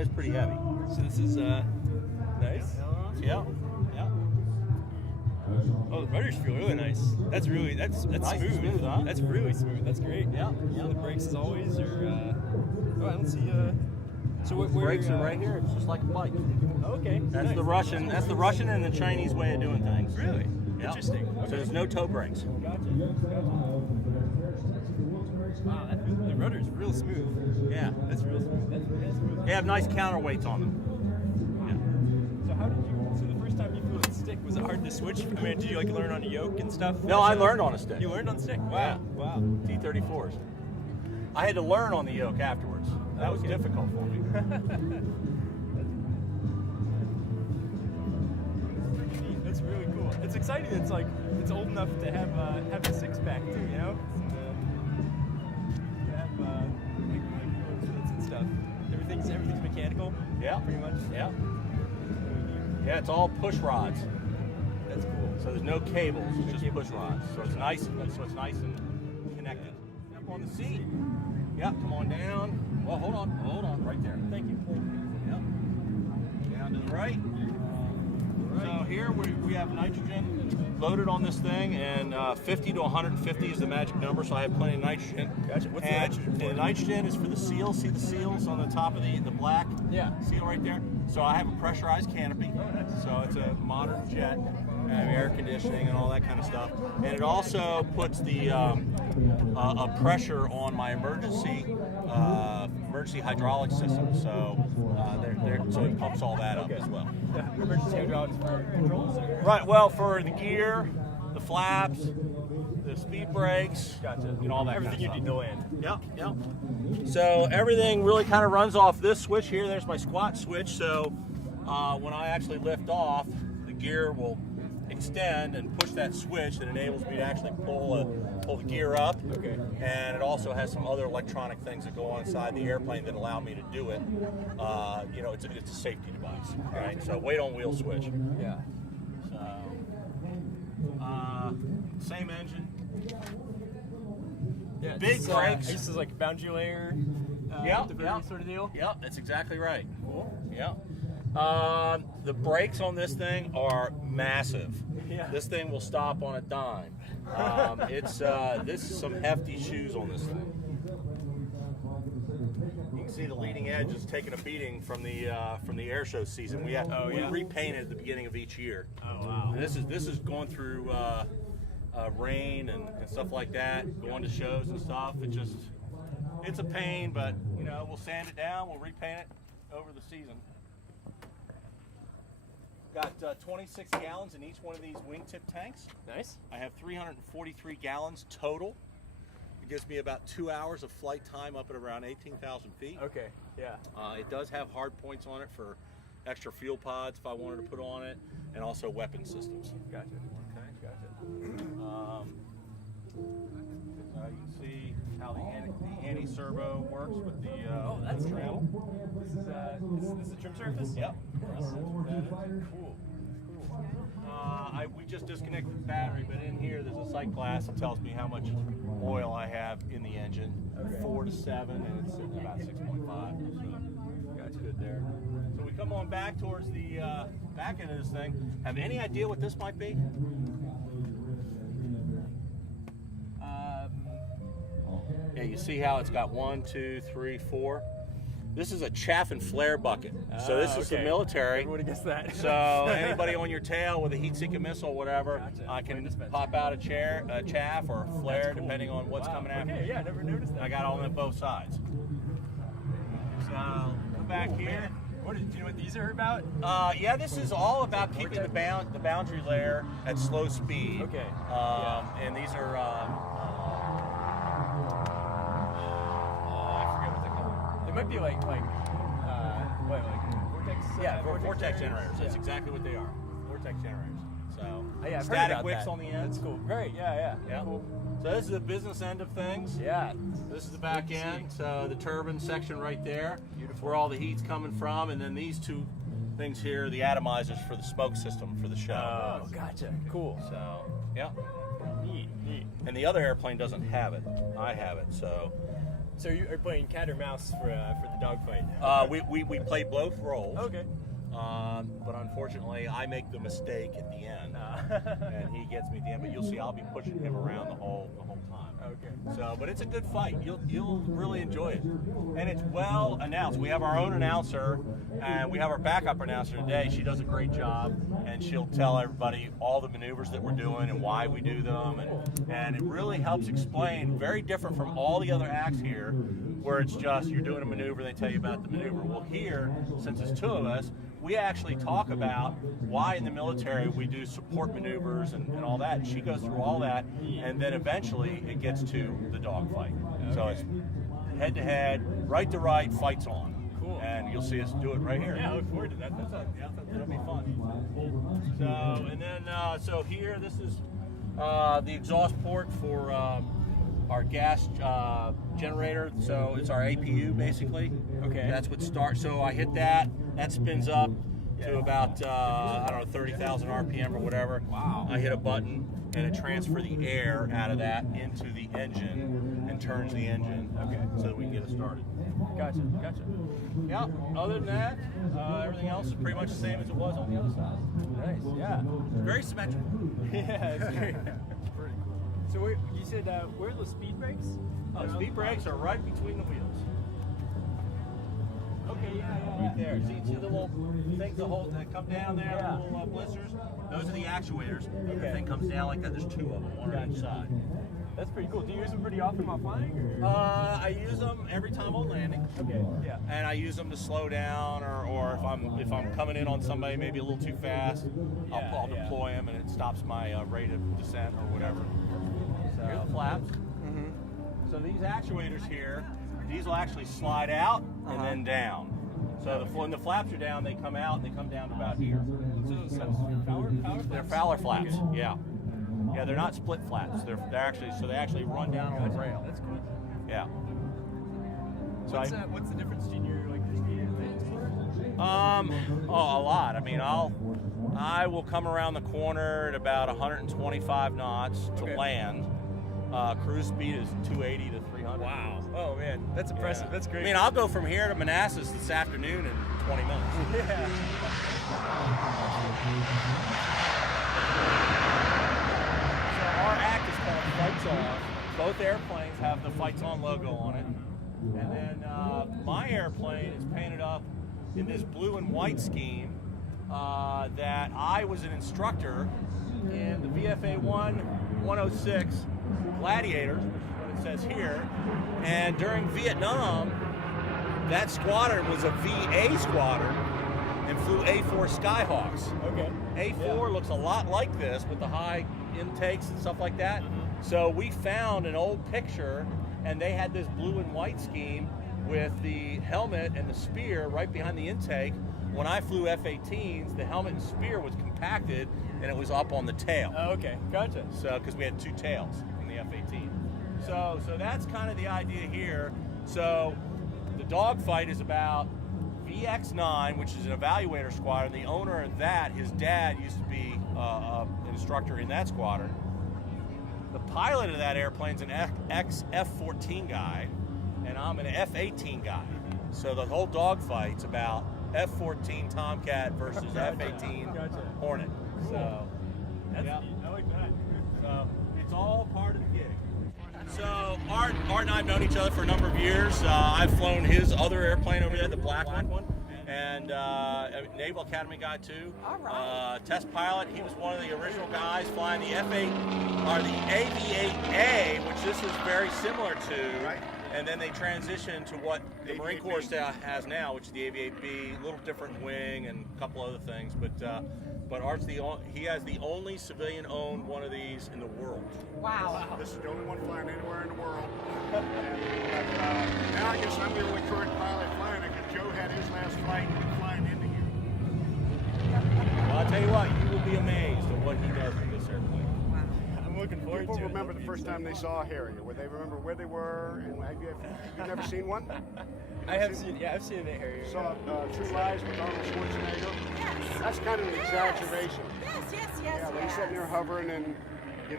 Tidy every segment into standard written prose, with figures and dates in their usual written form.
is pretty heavy. So this is nice. Yeah. Oh, the rudders feel really nice. That's Nice and smooth, huh? That's really smooth. That's great. Yeah. The brakes as always are. Oh, I don't see. So where Brakes are right here. It's just like a bike. Oh, okay. That's nice. the Russian. That's the Russian and the Chinese way of doing things. Really? Yeah. Interesting. So Okay. there's no toe brakes. Gotcha. Wow, the rudder's real smooth. Yeah. That's real smooth. That's smooth. They have nice counterweights on them. So how did you? So the first time you flew a stick, was it hard to switch? I mean, did you like learn on a yoke and stuff? No, I learned on a stick. You learned on stick. Wow. Yeah. Wow. T34s. I had to learn on the yoke afterwards. That was Okay. difficult for me. That's really cool. It's exciting. It's like it's old enough to have a six pack too. You know. To have fluids and stuff. Everything's mechanical. Yeah. Pretty much. Yeah. Yeah, it's all push rods. That's cool. So there's no cables, it's just push rods. So it's nice and connected. Up on the seat. Yep, come on down. Well, hold on, right there. Thank you. Yep. Down to the right. So here we have nitrogen loaded on this thing, and 50 to 150 is the magic number, so I have plenty of nitrogen. Gotcha. What's the nitrogen for? The nitrogen is for the seals. See the seals on the top of the black seal right there? So I have a pressurized canopy. Oh, nice. So it's a modern jet, air conditioning and all that kind of stuff. And it also puts the a pressure on my emergency hydraulic system. So so it pumps all that up as well. Emergency hydraulics for controls. Right. Well, for the gear, the flaps, the speed brakes, Gotcha. all that. Everything kind of you need to land. Yep. So everything really kind of runs off this switch here. There's my squat switch. So when I actually lift off, the gear will extend and push that switch that enables me to actually pull the gear up. Okay. And it also has some other electronic things that go on inside the airplane that allow me to do it. It's a safety device, right? So weight on wheel switch. Yeah. So same engine. Yeah. Big brakes. This is like boundary layer. Sort of deal. Yep, that's exactly right. Cool. Yeah. The brakes on this thing are massive. Yeah. This thing will stop on a dime. This is some hefty shoes on this thing. You can see the leading edge is taking a beating from the AirShow season. We repaint it at the beginning of each year. Oh wow. And this is going through rain and stuff like that, going to shows and stuff. It's a pain, but we'll sand it down, we'll repaint it over the season. Got 26 gallons in each one of these wingtip tanks. Nice. I have 343 gallons total. It gives me about 2 hours of flight time up at around 18,000 feet. Okay. Yeah. It does have hard points on it for extra fuel pods if I wanted to put on it, and also weapon systems. Gotcha. Okay. Gotcha. You can see how the anti-servo works with the that's trim. cool. This is the trim surface? Yep. Cool. We just disconnected the battery, but in here there's a sight glass that tells me how much oil I have in the engine. 4 to 7, and it's sitting about 6.5. So that's good there. So we come on back towards the back end of this thing. Have any idea what this might be? Yeah, you see how it's got 1, 2, 3, 4. This is a chaff and flare bucket. So this is the military. Everybody gets that. So anybody on your tail with a heat-seeking missile, whatever, Gotcha. I can pop out a chaff or a flare, depending on what's coming after. Okay, yeah, I never noticed that. I got on both sides. So come back here. Do you know what these are about? Yeah, this is all about keeping the boundary layer at slow speed. Okay. And these are. They might be like vortex. Vortex generators. That's exactly what they are. Vortex generators. So I've heard static about wicks that. on the end. That's cool. Great. Yeah. Cool. So this is the business end of things. Yeah. This is the back end. So the turbine section right there. Beautiful. Where all the heat's coming from, and then these two things here are the atomizers for the smoke system for the show. Oh, gotcha. Cool. So yeah. Neat. And the other airplane doesn't have it. I have it. So So are you playing cat or mouse for the dogfight? We play both roles. Okay. But unfortunately, I make the mistake at the end, and he gets me at the end. But you'll see, I'll be pushing him around the whole time. Okay. So, but it's a good fight. You'll really enjoy it, and it's well announced. We have our own announcer, and we have our backup announcer today. She does a great job, and she'll tell everybody all the maneuvers that we're doing and why we do them, and it really helps explain. Very different from all the other acts here, where it's just you're doing a maneuver, they tell you about the maneuver. Well, here, since it's 2 of us, we actually talk about why in the military we do support maneuvers and all that. And she goes through all that, and then eventually it gets to the dogfight. Okay. So it's head to head, right to right, fights on. Cool. And you'll see us do it right here. Yeah, I look forward to that. That'll be fun. So, and then, so here, this is the exhaust port for our gas generator. So it's our APU basically. Okay. That's what starts. So I hit that. That spins up to about, I don't know, 30,000 RPM or whatever. Wow. I hit a button and it transfers the air out of that into the engine and turns the engine. Okay. So that we can get it started. Gotcha. Yeah. Other than that, everything else is pretty much the same as it was on the other side. Nice. Yeah. Very symmetrical. Yeah, it's great. Pretty cool. So you said where are those speed brakes? Speed brakes are right between the wheels. Okay, yeah. Right there. See the little things that come down there, the little blisters? Those are the actuators. Okay. The thing comes down like that. There's 2 of them, one on each side. That's pretty cool. Do you use them pretty often while flying? Or? I use them every time on landing. Okay, yeah. And I use them to slow down, or if I'm coming in on somebody maybe a little too fast, I'll deploy them and it stops my rate of descent or whatever. So, here's the flaps. So these actuators here, these will actually slide out and then down. So when the flaps are down, they come out and they come down to about here. So Fowler They're Fowler flaps. Okay. Yeah. Yeah, they're not split flaps. They actually run down on the rail. That's cool. Yeah. So What's the difference between your speed and landing speed? A lot. I mean, I will come around the corner at about 125 knots to land. Cruise speed is 280 to 300. Wow. Oh man, that's impressive. Yeah. That's great. I mean, I'll go from here to Manassas this afternoon in 20 minutes. Yeah. So our act is called Fights On. Both airplanes have the Fights On logo on it. And then my airplane is painted up in this blue and white scheme that I was an instructor in the VFA 106 Gladiators, which is what it says here. And during Vietnam, that squadron was a VA squadron and flew A4 Skyhawks. Okay. A4 looks a lot like this with the high intakes and stuff like that. So we found an old picture, and they had this blue and white scheme with the helmet and the spear right behind the intake. When I flew F-18s, the helmet and spear was compacted, and it was up on the tail. Oh, okay. Gotcha. So, because we had 2 tails in the F-18. So that's kind of the idea here. So the dogfight is about VX-9, which is an evaluator squadron. The owner of that, his dad used to be an instructor in that squadron. The pilot of that airplane's an ex-F-14 guy, and I'm an F-18 guy. So the whole dogfight's about F-14 Tomcat versus F-18 Hornet. So That's neat. I like that. so it's all part of the gig. So Art and I have known each other for a number of years. I've flown his other airplane over there, the black one, and Naval Academy guy too. All right. Test pilot. He was one of the original guys flying the F-8 or the AV-8A, which this is very similar to. Right. And then they transitioned to what the Marine Corps has now, which is the AV-8B, a little different wing and a couple other things. But Art's he has the only civilian-owned one of these in the world. Wow. This is the only one flying anywhere in the world. And, now I guess I'm the only current pilot flying it because Joe had his last flight flying into here. Well, I'll tell you what, you will be amazed at what he does with this airplane. I'm looking forward People to it. remember the first time they saw a Harrier. Would they remember where they were? And have you never seen one? I have seen, I've seen a Harrier. Saw True Lies with Arnold Schwarzenegger. Yes. That's kind of an exaggeration. Yes. Yeah, when he's sitting there hovering and, it hit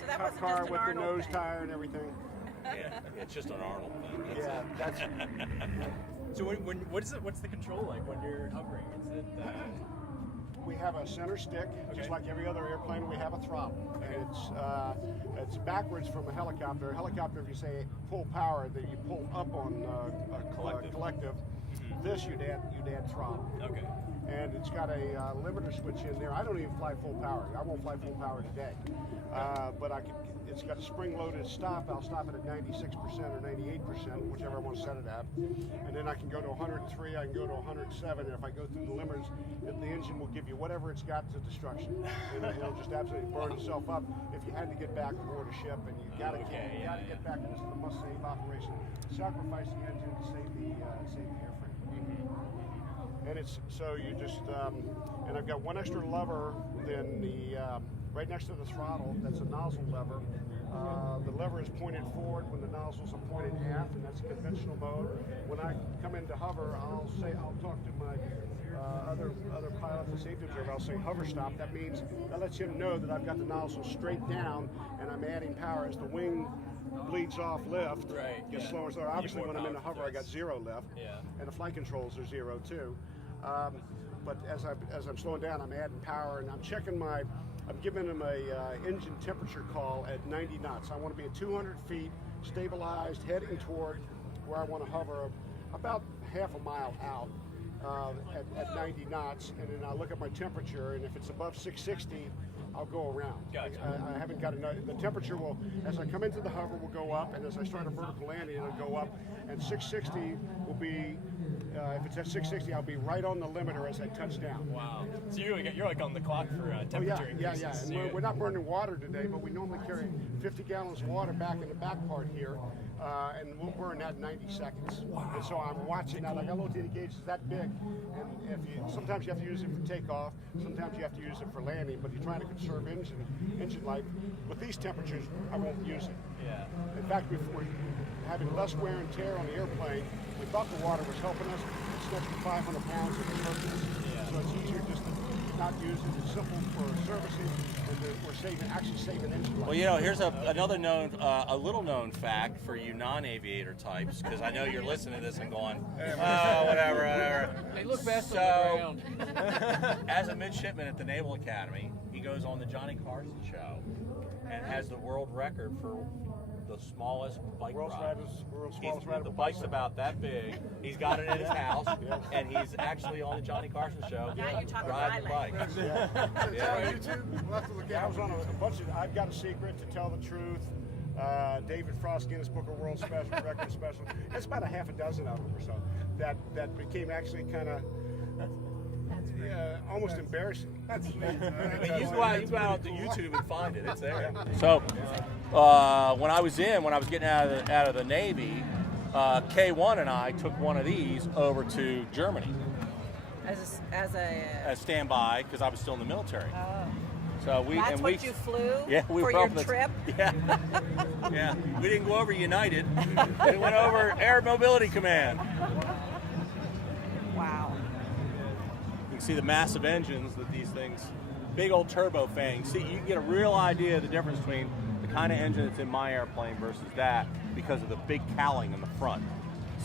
So that the wasn't car just an with the Arnold nose thing. tire and everything. It's just an Arnold thing. Yeah, that's So what's the control like when you're hovering? Is it we have a center stick, just like every other airplane. We have a throttle, and it's backwards from a helicopter. A helicopter, if you say full power, that you pull up on collective. This you'd add throttle. okay? And it's got a limiter switch in there. I don't even fly full power. I won't fly full power today, but it's got a spring-loaded stop. I'll stop it at 96% or 98%, whichever I want to set it at. And then I can go to 103. I can go to 107. And if I go through the limiters, the engine will give you whatever it's got to destruction. And it'll just absolutely burn itself up if you had to get back aboard a ship. And you got to get back. And this is a must-save operation. Sacrifice the engine to save the airframe. And it's so you just and I've got one extra lever than the right next to the throttle. That's a nozzle lever. The lever is pointed forward when the nozzles are pointed aft, and that's conventional mode. When I come into hover, I'll talk to my other pilot, the safety observer. I'll say hover stop. That means that lets him know that I've got the nozzle straight down and I'm adding power as the wing bleeds off lift. Right. Gets slower and slower. Obviously, when I'm in the hover, I got zero lift. Yeah. And the flight controls are zero too. But as I'm slowing down, I'm adding power, and I'm giving him a engine temperature call at 90 knots. I want to be at 200 feet, stabilized, heading toward where I want to hover about half a mile out at 90 knots, and then I'll look at my temperature, and if it's above 660, I'll go around. Gotcha. I haven't got enough. The temperature will, as I come into the hover, will go up, and as I start a vertical landing, it'll go up. And 660 will be, if it's at 660, I'll be right on the limiter as I touch down. Wow. So you're like on the clock for temperature increases. Yeah. And we're not burning water today, but we normally carry 50 gallons of water back in the back part here, and we'll burn that in 90 seconds. Wow. And so I'm watching that. I got a little data gauge that big, and sometimes you have to use it for takeoff, sometimes you have to use it for landing, but you're trying to conserve engine life. With these temperatures, I won't use it. Yeah. In fact, we're having less wear and tear on the airplane. We thought the water was helping us. It's an extra 500 pounds of impervious. Yeah. So it's easier just to not use it. It's simple for servicing, and we're actually saving engine life. Well, here's another a little known fact for you non-aviator types, because I know you're listening to this and going, whatever. They look best on the ground. As a midshipman at the Naval Academy, he goes on the Johnny Carson show and has the world record for the smallest bike ride. World's smallest rider. The bike's about that big. He's got it in his house, and he's actually on the Johnny Carson show Now you're talking riding the bike. dialect. It's on YouTube. We'll have to look at it. I was on a bunch of. I've got a secret to tell the truth. David Frost Guinness Book of World Special Record Special. It's about a half a dozen of them or so that became actually kind of almost embarrassing. That's You go out to YouTube and find it. It's there. So, when I was getting out of the Navy, K1 and I took one of these over to Germany as standby because I was still in the military. So That's what you flew for your trip? Yeah. Yeah. We didn't go over United. We went over Air Mobility Command. Wow. You can see the massive engines that these things, big old turbofans. See, you can get a real idea of the difference between the kind of engine that's in my airplane versus that because of the big cowling in the front.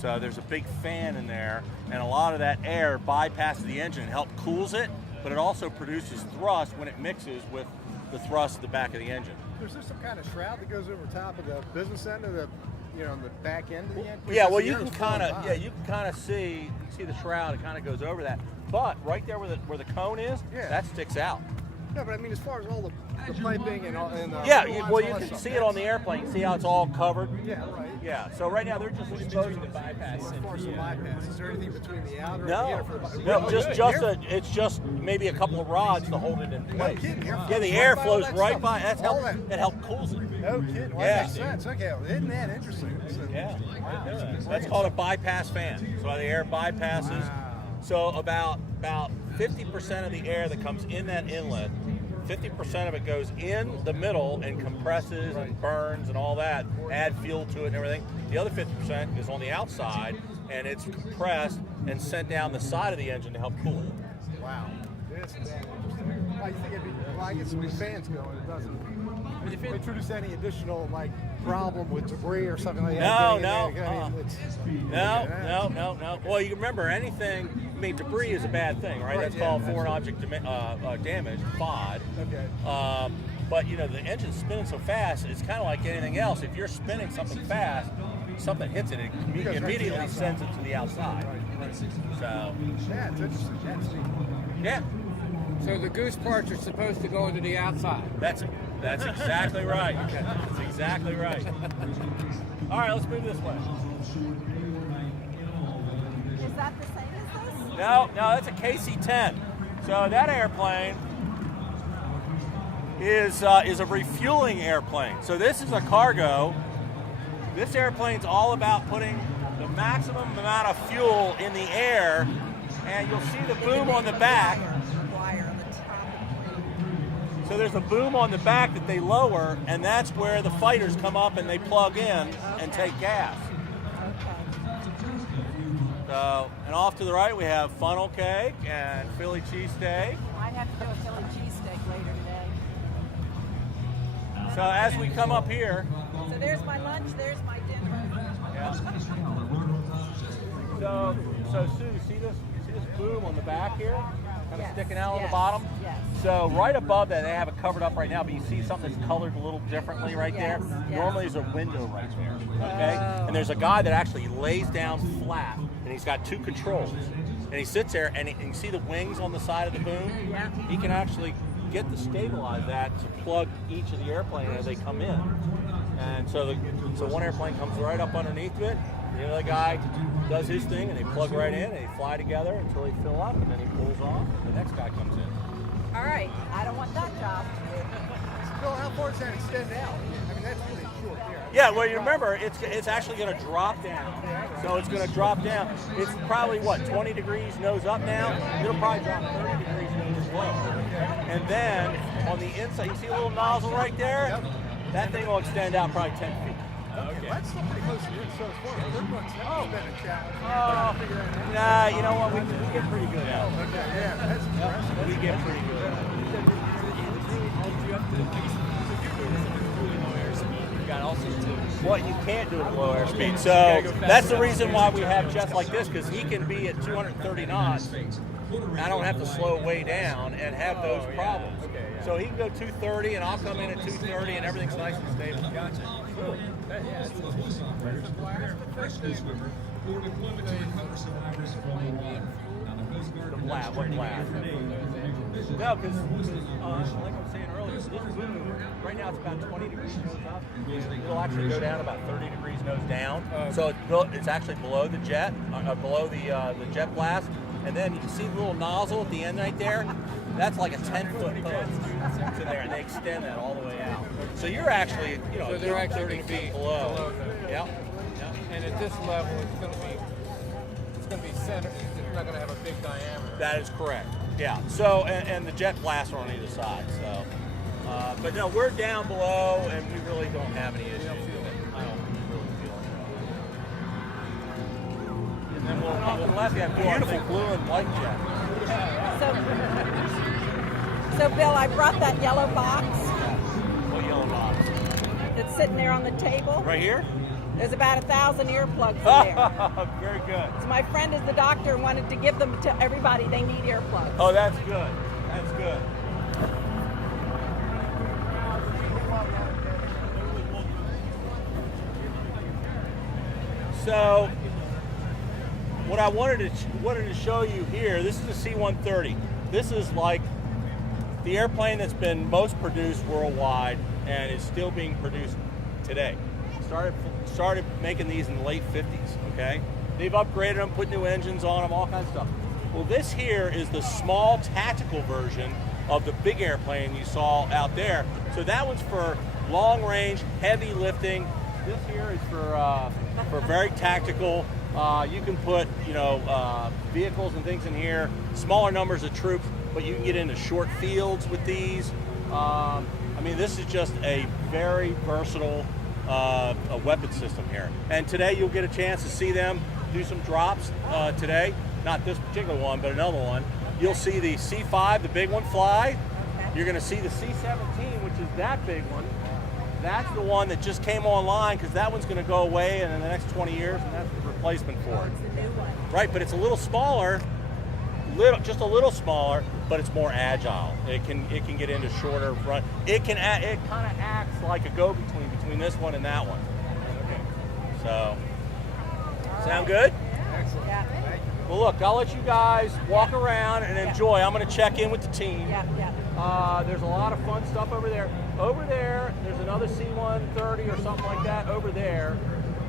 So there's a big fan in there, and a lot of that air bypasses the engine and helps cools it, but it also produces thrust when it mixes with the thrust at the back of the engine. Is there some kind of shroud that goes over top of the business end of the, on the back end of the engine? Yeah, well, you can kind of see the shroud. It kind of goes over that, but right there where the cone is, that sticks out. Yeah, but I mean, as far as all the piping and all, and you can see it on the airplane. You see how it's all covered. Yeah, right. Yeah. So right now they're just exposing the bypass. As far as the bypass, is there anything between the outer and the No, inner for the no, it's just maybe a couple of rods to hold it in place. kidding. Yeah, the air flows that right stuff. by. All that. It helps cools it. No kidding. Well, Yeah. that makes sense. Okay, well, isn't that interesting? Yeah, that's called a bypass fan. So the air bypasses. So about 50% of the air that comes in that inlet, 50% of it goes in the middle and compresses and burns and all that, add fuel to it and everything. The other 50% is on the outside, and it's compressed and sent down the side of the engine to help cool it. Wow. That's that interesting. I think it'd be, well, I get some fans going. It doesn't introduce any additional like problem with debris or something like that. No. No. Well, you remember anything. I mean, debris is a bad thing, right? That's called foreign object damage, FOD. Okay. But you know, the engine's spinning so fast, it's kind of like anything else. If you're spinning something fast, something hits it, it immediately sends it to the outside. Right. So. Yeah, it's interesting. Yeah. So the goose parts are supposed to go into the outside. That's exactly right. That's exactly right. All right, let's move this way. Is that the same as this? No, that's a KC-10. So that airplane is a refueling airplane. So this is a cargo. This airplane's all about putting the maximum amount of fuel in the air, and you'll see the boom on the back. Wire on the top. So there's a boom on the back that they lower, and that's where the fighters come up and they plug in and take gas. Okay. So, and off to the right we have funnel cake and Philly cheesesteak. Might have to do a Philly cheesesteak later today. So as we come up here, So there's my lunch, there's my dinner. yeah. So Sue, see this boom on the back here? Kind of Yes, sticking out on the yes, bottom? yes. So right above that, they have it covered up right now, but you see something that's colored a little differently right Yes, there? yes. Normally there's a window right there, okay? Oh. And there's a guy that actually lays down flat, and he's got two controls. And he sits there, and you see the wings on the side of the boom? Yeah. He can actually get to stabilize that to plug each of the airplane as they come in. And so one airplane comes right up underneath it, the other guy does his thing, and they plug right in, and they fly together until they fill up, and then he pulls off, and the next guy comes in. All right, I don't want that job. Bill, how far does that extend out? I mean, that's really short here. Yeah, well, you remember, it's actually going to drop down. So it's going to drop down. It's probably, 20 degrees nose up now? It'll probably drop 30 degrees nose low. And then, on the inside, you see a little nozzle right there? That thing will extend out probably 10 feet. Okay. That's still pretty close to your show's form. They're going to been a challenge. Nah, you know what? We get pretty good at it. Okay, yeah, that's impressive. We get pretty good at it. What you can't do at low airspeed. So that's the reason why we have jets like this, because he can be at 230 knots. I don't have to slow way down and have those problems. So he can go 230, and I'll come in at 230, and everything's nice and stable. Gotcha. Cool. The blast, what blast? No, because like I was saying earlier, this boom, right now it's about 20 degrees nose up. It'll actually go down about 30 degrees nose down. So it's actually below the jet, below the jet blast. And then you see the little nozzle at the end right there? That's like a 10-foot post. It's in there, and they extend that all the way out. So you're actually, So they're actually 30 going to be feet below. Yep. Yep. And at this level, it's going to be centered. It's not going to have a big diameter. That is correct. Yeah. So and the jet blasts are on either side. So, but no, we're down below, and we really don't have any issues with it. I don't really feel it. And then we'll off to the left, we have beautiful blue and white jet. So Bill, I brought that yellow box What yellow box? that's sitting there on the table. Right here. There's about 1,000 earplugs in there. Very good. So my friend is the doctor and wanted to give them to everybody. They need earplugs. Oh, that's good. That's good. So, what I wanted to show you here, this is the C-130. This is like the airplane that's been most produced worldwide and is still being produced today. Started making these in the late 50s, okay? They've upgraded them, put new engines on them, all kinds of stuff. Well, this here is the small tactical version of the big airplane you saw out there. So that one's for long range, heavy lifting. This here is for very tactical. You can put, vehicles and things in here, smaller numbers of troops, but you can get into short fields with these. This is just a very versatile a weapon system here. And today you'll get a chance to see them do some drops today. Not this particular one, but another one. You'll see the C5, the big one, fly. you're going to see the C-17, which is that big one. That's the one that just came online because that one's going to go away in the next 20 years, and that's the replacement for it. It's the new one. Right, but it's a little smaller, just a little smaller, but it's more agile. It can get into shorter run. It kind of acts like a go-between between this one and that one. Okay. So, sound good? Excellent. Yeah. Thank you. Well, look, I'll let you guys walk around and enjoy. I'm going to check in with the team. Yeah, yeah. There's a lot of fun stuff over there. Over there, there's another C-130 or something like that. Over there,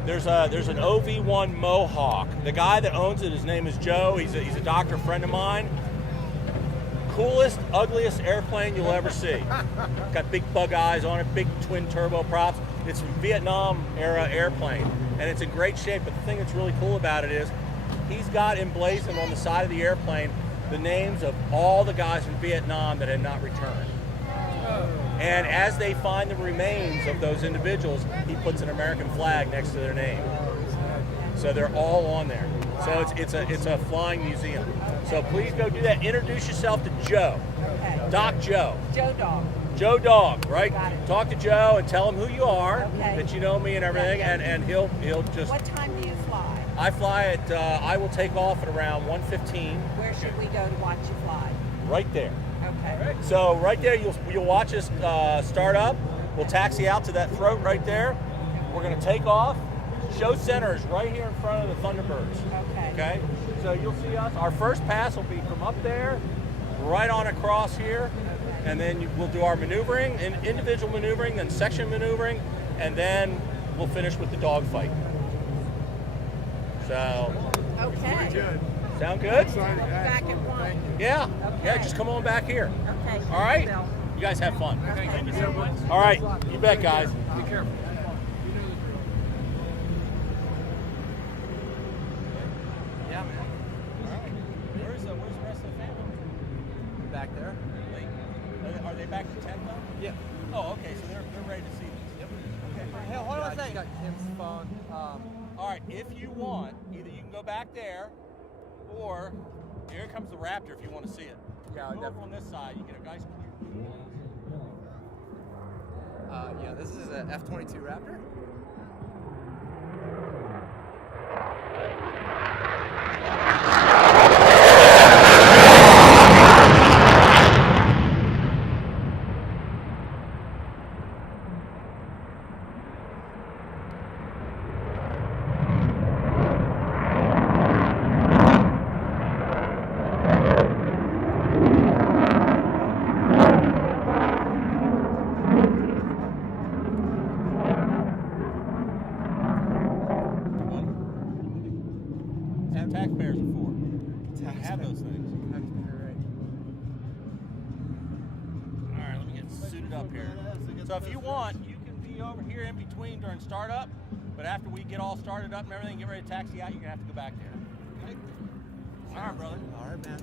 there's an OV-1 Mohawk. The guy that owns it, his name is Joe. He's a doctor friend of mine. Coolest, ugliest airplane you'll ever see. Got big bug eyes on it, big twin turbo props. It's a Vietnam era airplane, and it's in great shape. But the thing that's really cool about it is he's got emblazoned on the side of the airplane the names of all the guys from Vietnam that had not returned. And as they find the remains of those individuals, he puts an American flag next to their name. So they're all on there. So it's a flying museum. So please go do that. Introduce yourself to Joe. Okay. Doc Joe. Joe Dog. Joe Dog, right? Got it. Talk to Joe and tell him who you are, Okay. that you know me and everything, Yeah. and he'll just. What time do you fly? I fly at. I will take off at around 1:15. Where should we go to watch you fly? Right there. Okay. So right there, you'll watch us start up. We'll taxi out to that throat right there. We're gonna take off. Show center is right here in front of the Thunderbirds. Okay. Okay. So you'll see us. Our first pass will be from up there, right on across here, and then we'll do our maneuvering, and individual maneuvering, then section maneuvering, and then we'll finish with the dogfight. So, Okay. Good. sound good? Exciting. Back at one. Yeah. Yeah. Okay. Just come on back here. Okay. All right. Bill. You guys have fun. Okay. Thank you so much. All right. You bet, guys. Be careful. Yeah, man. All right. Where's the rest of the family? Back there. Are they back to tent though? Yeah. Oh, okay. So they're ready to see this. Yep. Okay. Hey, hold on a second. Got Kim's phone. All right. If you want, either you can go back there, or here comes the Raptor. If you want to see it. Yeah, Go over definitely. on this side. You get a nice clear view. Yeah, this is a F-22 Raptor. That's what taxpayers are for. To have those things. All right, let me get suited up here. So if you want, you can be over here in between during startup, but after we get all started up and everything, get ready to taxi out, you're gonna have to go back there. Okay? All right, brother. All right, man.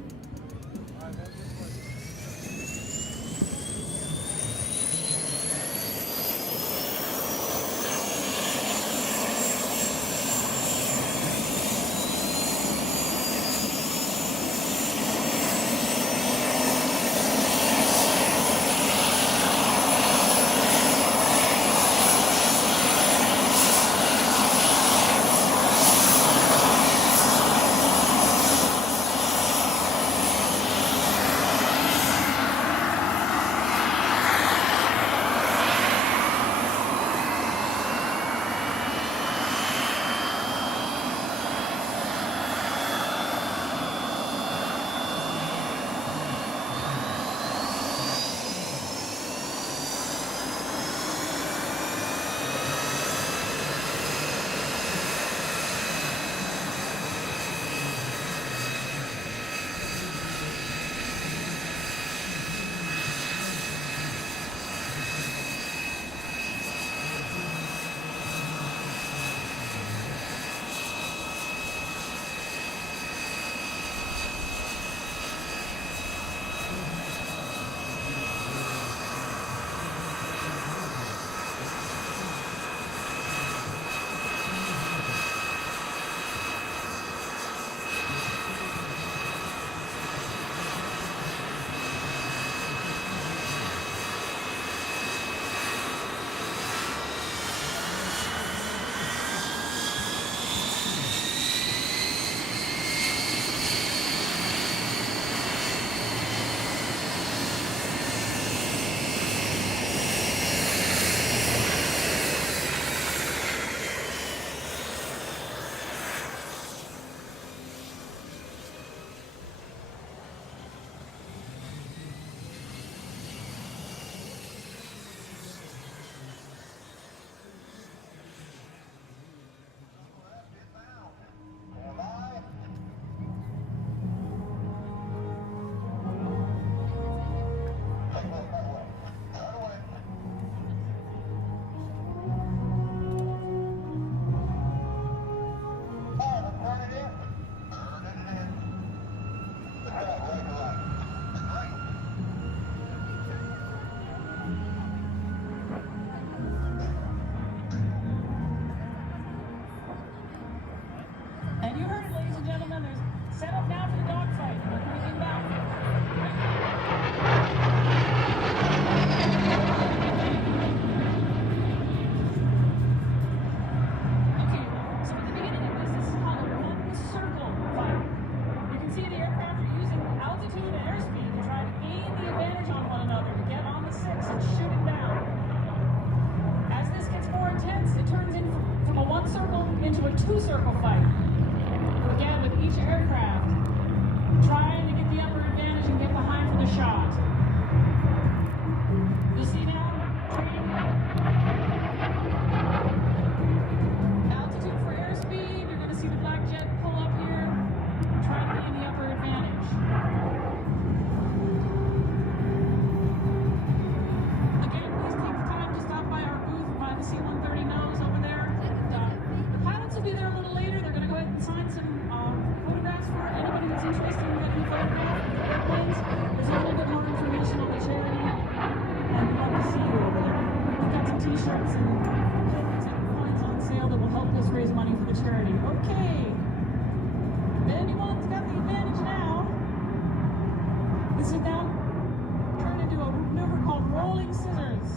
a two-circle fight. Again, with each aircraft trying to get the upper advantage and get behind for the shot. You see now? Altitude for airspeed. You're going to see the black jet pull up here, try to gain the upper advantage. Again, please take the time to stop by our booth by the C-130 nose over there. And, the pilots will be there a little later. They're going to go ahead and sign some photographs for anybody that's interested in getting a photograph of the airplanes. There's a little bit more information on the charity, and we'd love to see you over there. We've got some t-shirts and coins on sale that will help us raise money for the charity. Okay. Anyone's got the advantage now. This is now turned into a maneuver called rolling scissors.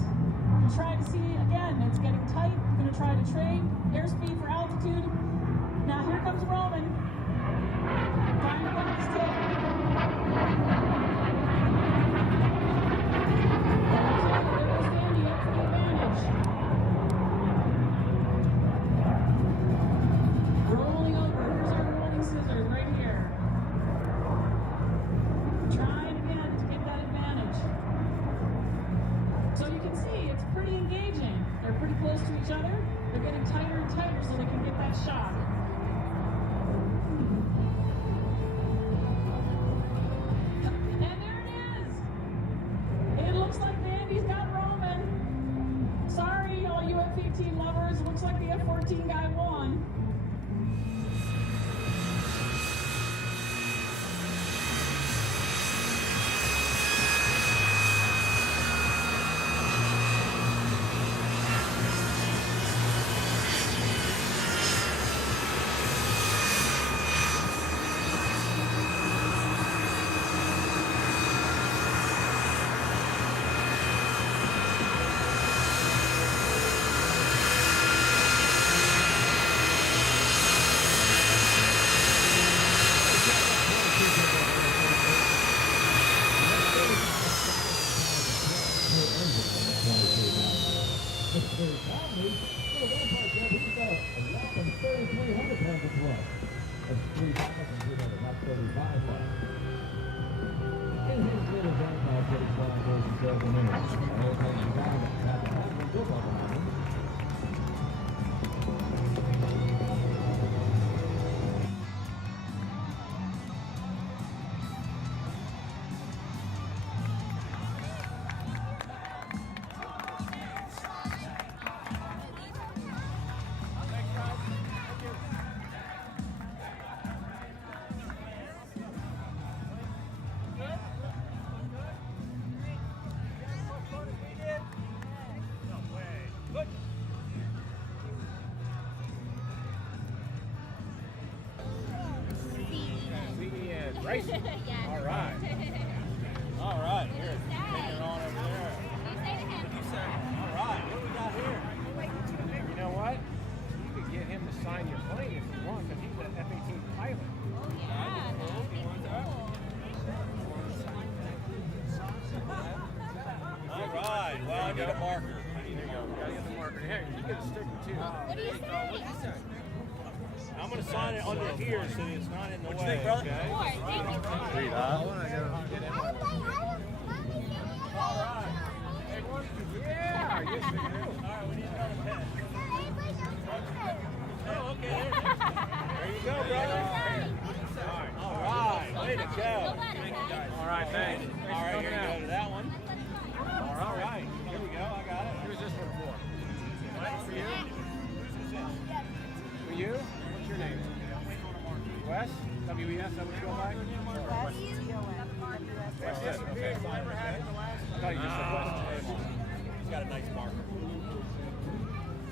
We're trying to see, again, it's getting tight. We're going to try to trade airspeed for altitude. Now here comes Roman. Trying to go to the stick. Okay, there goes Andy up for the advantage. Rolling over. Here's our rolling scissors right here. Trying again to get that advantage. So you can see it's pretty engaging. They're pretty close to each other. They're getting tighter and tighter so they can get that shot. And there it is. It looks like Andy's got Roman. Sorry, all you F-18 lovers. Looks like the F-14 guy won. Racing. All right. All right. Here. Taking it on over there. All right. What do we got here? You know what? You could get him to sign your plane if you want, because he's an F-18 pilot. All right. Well, I need a marker. There you go. We gotta get the marker. Here, you get a sticker too. What do you say? I'm going to sign it under here so it's not in the way. you think, brother? Okay? Four. Thank you. Sweet, All right. Yeah, yes we do. All right, we need another pen. Oh, okay. There you go, brother. All right. Way to go. All right, thanks. All right, here you go to that one. All right. Here we go. I got it. Who's this one for? For you? For you? What's your name? Wes? W-E-S, is that what you go by? Wes, okay. I thought you just said Wes. He's got a nice marker.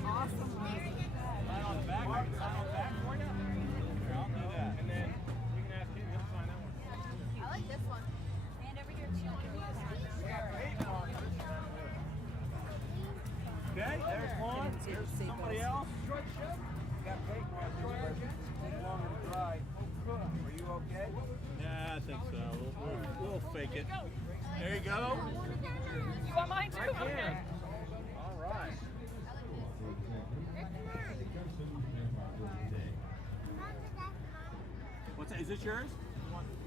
Awesome. Sign on the back. Sign on the back for you. Here, I'll do that. And then we can ask him. He'll sign that one. I like this one. Stand over here too. Okay, there's one. There's somebody else. Got cake markers, but take longer to dry. Are you okay? Yeah, I think so. We'll fake it. There you go. You want mine too? Okay. All right. this yours?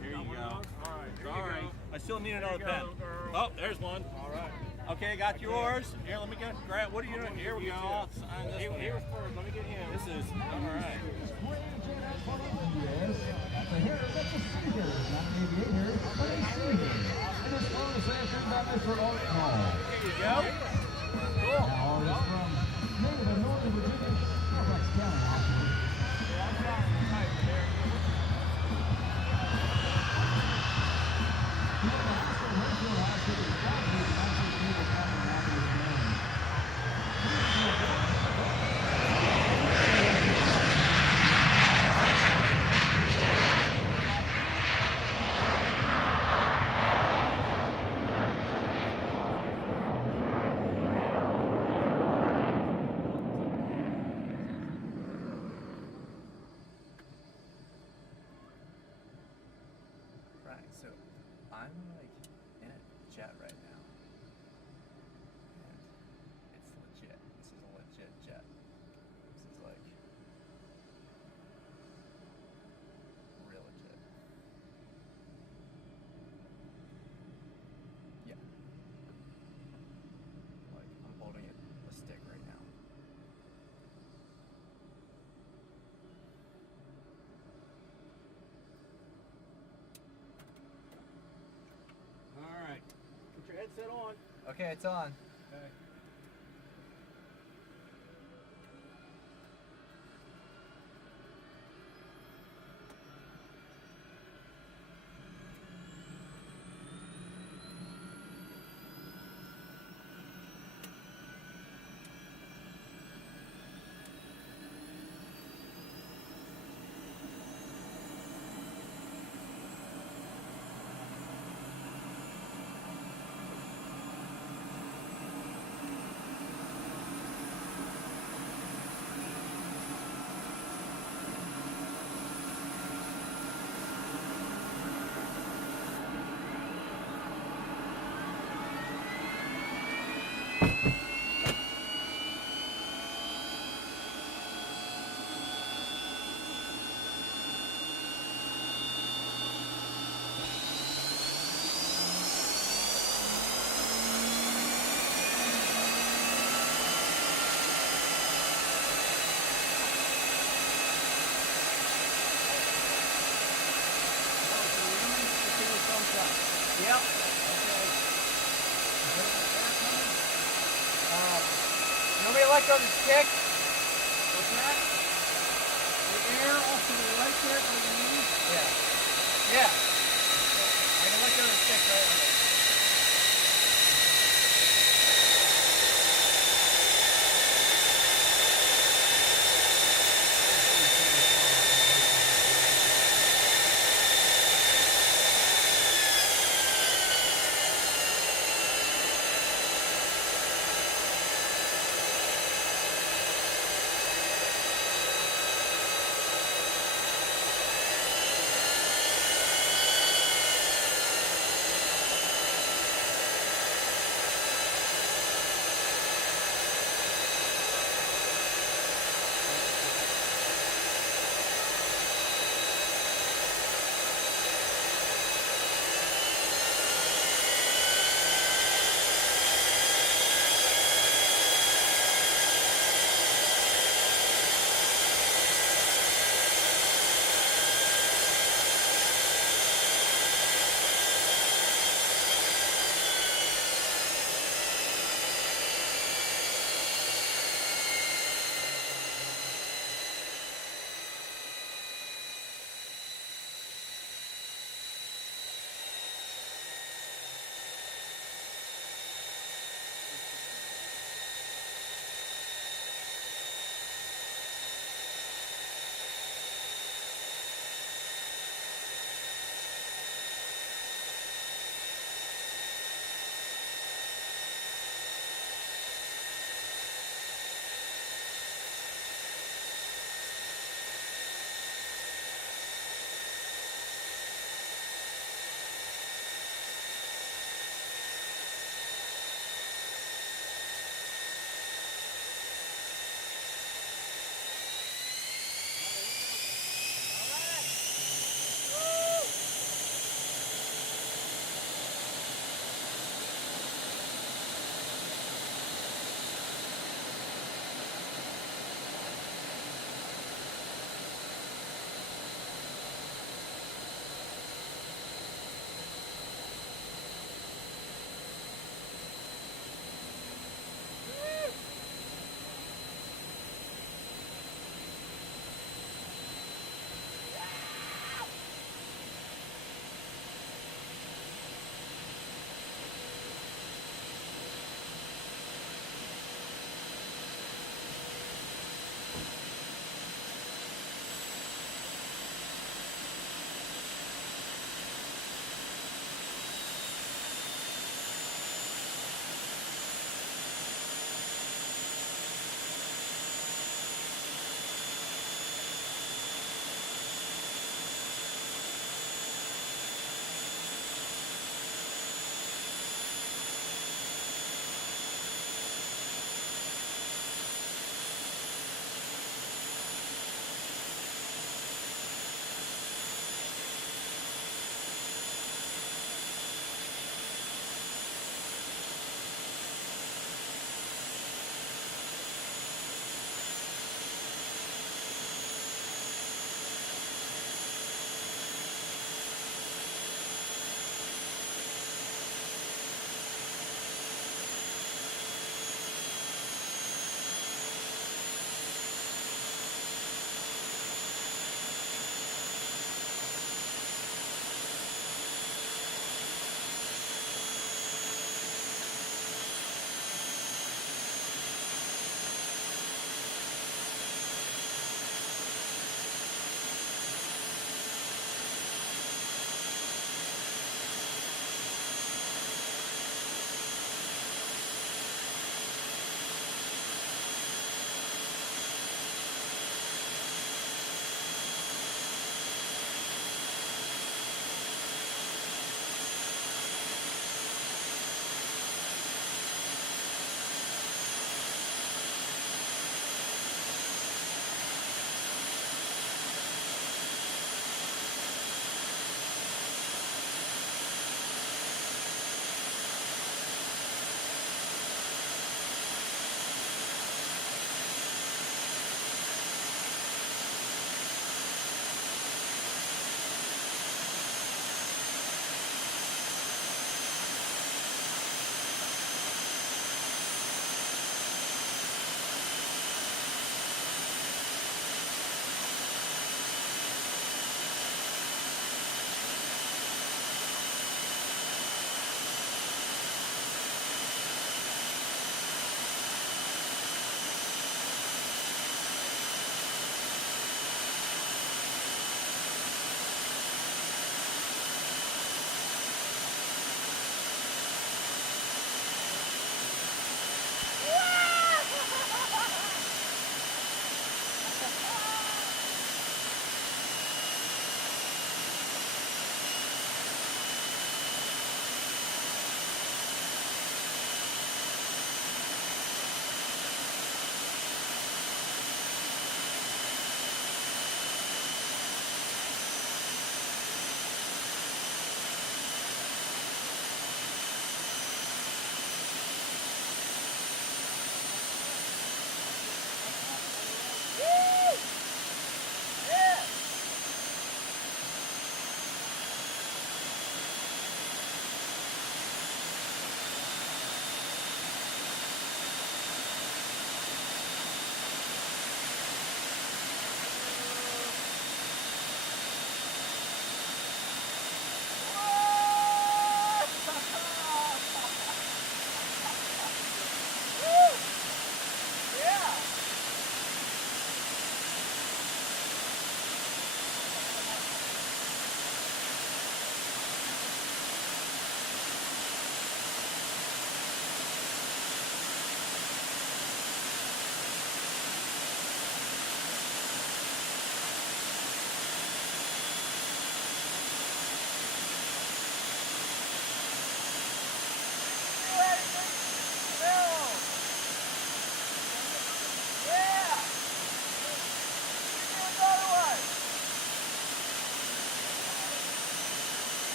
Here you go. All right. Here Sorry. you go. I still need another Here you pen. go, girl. Oh, there's one. All right. Okay, got yours. Here, let me get grab. What are you doing? Here we go. I'll sign this one. He was first. Let me get him. This is all right. Here you go. Cool. Right, so I'm like in a jet right now. And it's legit. This is a legit jet. This is like real legit. Yeah. Like I'm holding a stick right now. All right. Put your headset on. Okay, it's on. Okay. Yep. Nobody elected on the stick? What's that? The air off to the right there, what do you mean? Yeah. Yeah. I can elect on the stick right on there.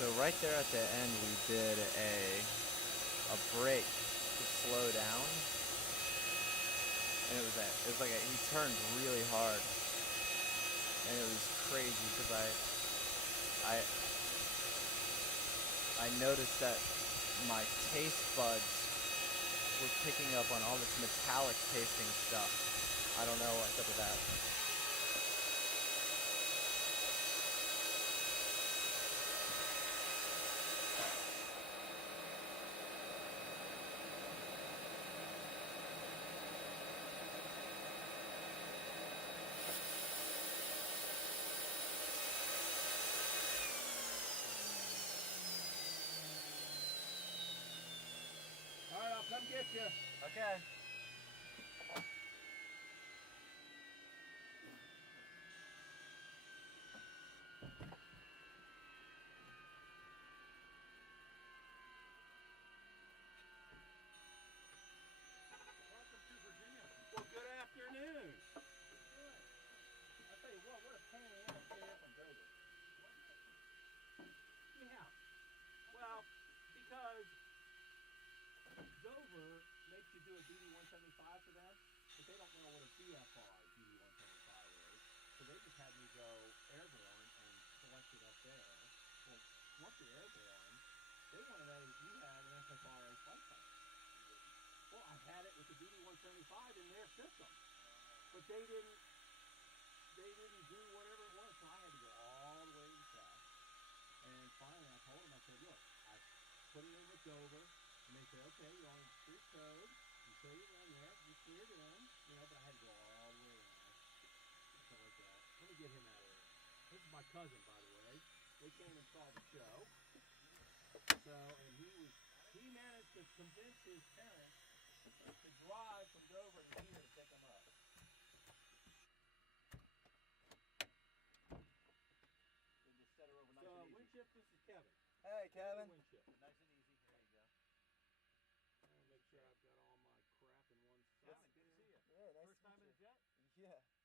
So right there at the end, we did a break to slow down, and it was like he turned really hard, and it was crazy because I noticed that my taste buds were picking up on all this metallic tasting stuff. I don't know what's up with that. All right, I'll come get you. Okay. Welcome to Virginia. Well, good afternoon. I'll tell you what a pain in the ass to get up from Dover. Yeah. Well, because Dover makes you do a DD-175 for them, but they don't know what a BFR DD-175 is. So they just had me go airborne and select it up there. Well, once you're airborne, they want to know if you have an SFRA flight type. Well, I had it with the DD-175 in their system, but they didn't do whatever it was, so I had to go all the way to the top. And finally, I told them, I said, look, I put it in with Dover, and they said, okay, you're on street code, you say you're in there, you cleared in, but I had to go all the way around, something like that. Let me get him out of there. This is my cousin, by the way. They came and saw the show. So, and he managed to convince his parents to drive from Dover to here to pick him up. They just set her over nice and easy. Winship, this is Kevin. Hey, Kevin. Winship. Nice and easy. There you go. I'll make sure I've got all my crap in one spot. Kevin, good to see you. Yeah, nice First to time meet in a jet? you. Yeah.